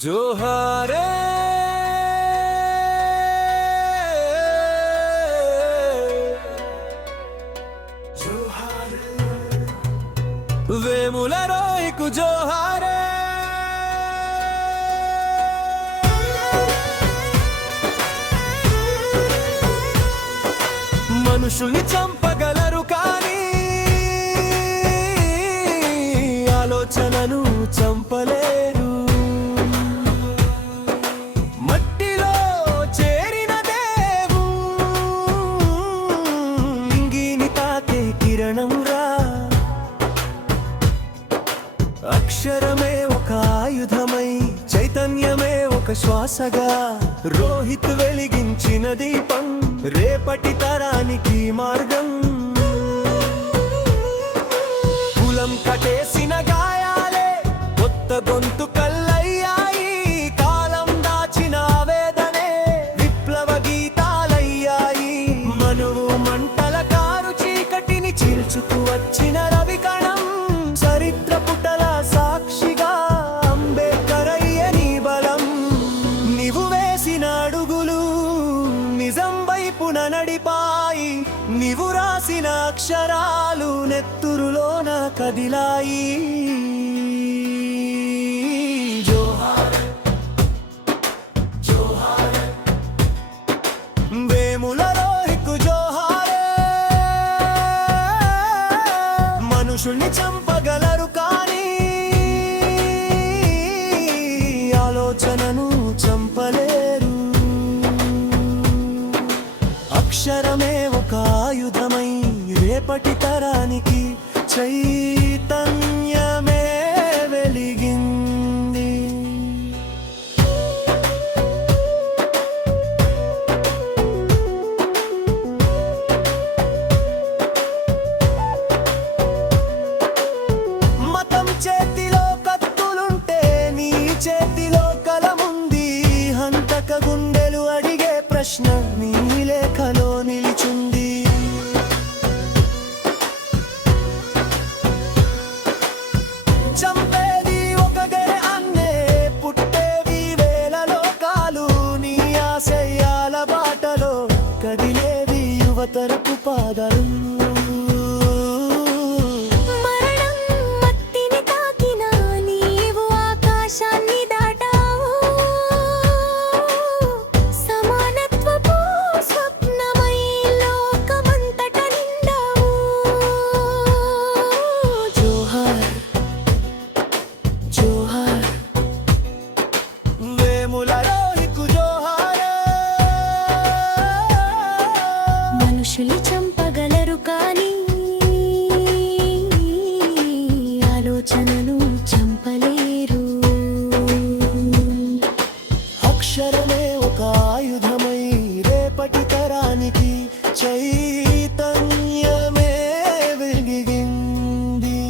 జోహారే వేముల రోహికు జోహారే మనుషుల్ని చంపగలరు కానీ ఆలోచనను చంపలేరు. మట్టిలో చేరిన దేవు ఇంగిని తాకే కిరణం రా. అక్షరమే ఒక ఆయుధమై, చైతన్యమే ఒక శ్వాసగా, రోహిత్ వెలిగించిన దీపం రేపటి తరానికి మార్గం. కులం కటేసిన గాయాలే కొత్త గొంతు కల్లయ్యాయి, కాలం దాచిన వేదనే విప్లవ గీతాలయ్యాయి. మనువు మంటల కారు చీకటిని చీల్చుకు వచ్చిన రవికణం, చరిత్ర పుటల సాక్షిగా అంబేద్కర్ అయ్యని బలం. నీవు వేసిన అడుగులు నిజం వైపున నడిపాయి, నీవు రాసిన అక్షరాలు నెత్తురులోన కదిలాయి. జోహార్ జోహార్ వేముల రోహికు జోహారే. మనుషుల్ని చంపగలరు కానీ ఆలోచనను చంపలేరు. అక్షరమే ఒక ఆయుధమై, రేపటి తరానికి చైతన్యమే వెలిగింది. మతం చేతిలో కత్తులుంటే నీ చేతిలో కలముంది. హంతక గుండెలు అడిగే ప్రశ్న నీ లేఖలో నిలిచుంది. చంపేది ఒక గెరె అన్నే, పుట్టేవి వేల లోకాలు. నీ ఆశయాల బాటలో కదిలేవి యువతరపు పాదాలు. మరణం మట్టిని తాకినా నీవు ఆకాశాన్ని దాటావు. సమానత్వపు స్వప్నమై లోకమంతట నిండావు. జోహార్ జోహార్ వేముల రోహికు జోహారే. మనుషులు చంపగలరు కానీ ఆలోచనను చంపలేరు. అక్షరమే ఒక ఆయుధమై, రేపటి తరానికి చైతన్యమే వెలిగింది.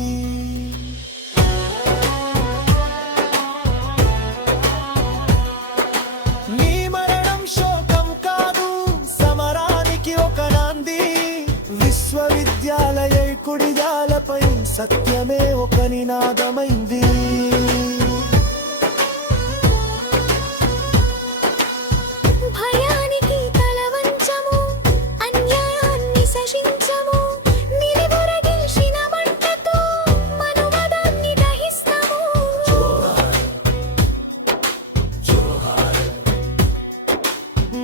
నీ మరణం శోకం కాదు, సమరానికి ఒక నాంది. విశ్వవిద్యాలయ కుడియాలపై సత్యమే ఒక నినాదమైంది. భయానికి తలవంచము, అన్యాయాన్ని సహించము. నిలివొరగిల్చిన మంటతో మనువాదాన్ని దహిస్తాము.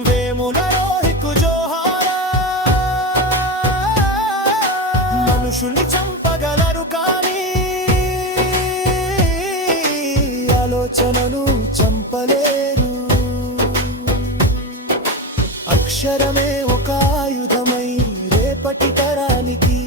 వేముల రోహికు జోహారా. మనుషుల్ని చంపగలరు కానీ ఆలోచనను చంపలేరు. అక్షరమే ఒక ఆయుధమై, రేపటి తరానికి